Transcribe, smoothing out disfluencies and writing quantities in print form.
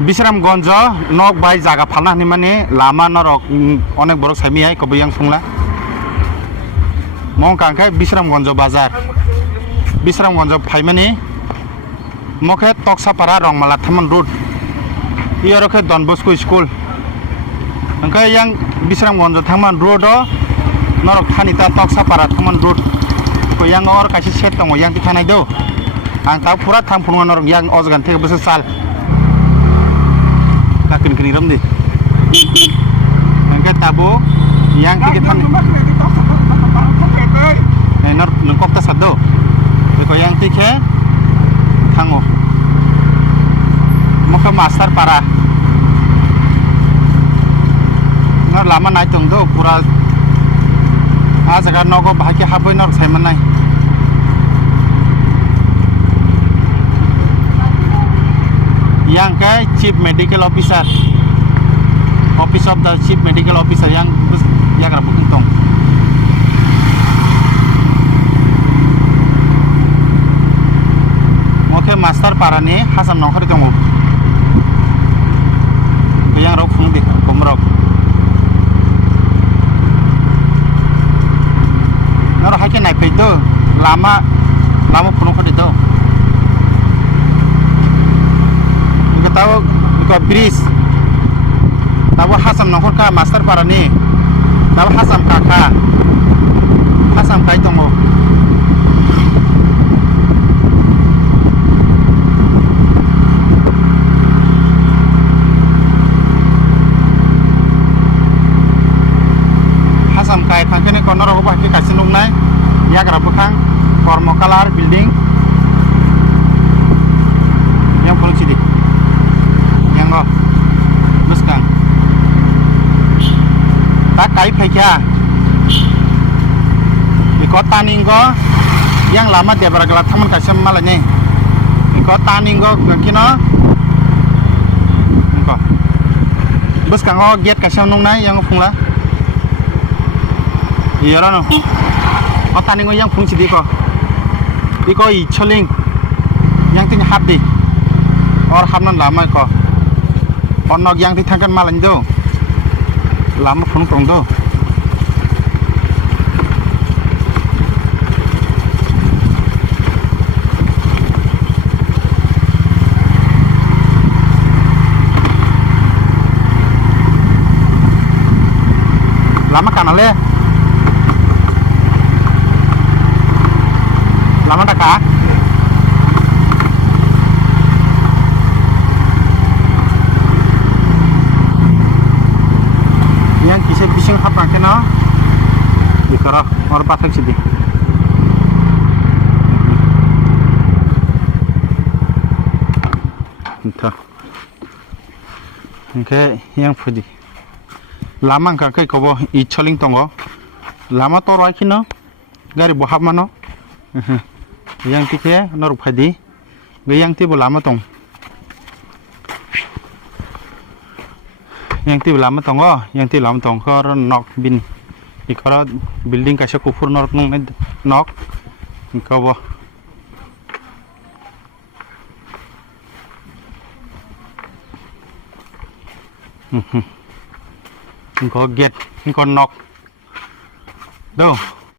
Bisramganj nok bai jaga phalna ni mane lama norok onek borok saimi ai kobo yang phungla mong kangkai Bisramganj bazar Bisramganj phaimani mokhe Toksapara Rongmala Thaman road iyorokhe Don Bosco school angkai yang Bisramganj Thaman road o norok thanita Toksapara Thaman road ko yang or kaisi set tongo yang thanai do ang ta pura thang phunga norok yang ojgan theke bose sal kakin kini ram di angkai tabo yang tike than nor nungkop ta saddo ko yang tike thango mokha master para nor lama nai tong do pura a jaga nogo bahaki haboi nor saiman nai yang ke chief medical officer office of the chief medical officer yang rabutung tong moke master para ni hasam nongkhari tongo yang rok phung di komrok nor hake nai peito lama phunu khodi do tahu ko bridge tahu hasam nongkhor ka master para ni tahu hasam kakha hasam kai tongo hasam kai thangkene konor oba ki kasinung nai yagra bukhang kormokalar building yang polisi di buskang tak kai phaikya iko taningo yang lama dia baragala thaman kaisam malane iko taningo kino iko buskang o gate kaisam nungnai yang phungla iyara no o taningo yang phungsi di iko i choling yang tin habdi or hamnan lama ko onok yang ditangkan malan do lama phun tong do lama kanale lama daka bising hapang kena dikara or pathak sidi entah oke yang fudi lama kai kobo I choling tongo lama toro akino gari bohab mano yang tike nor phadi yang tibo lama tong yang ti lama tongo yang ti lama tong kor nok bin ikara building kaisa kufur nok nung nok ikobo iko gate iko nok do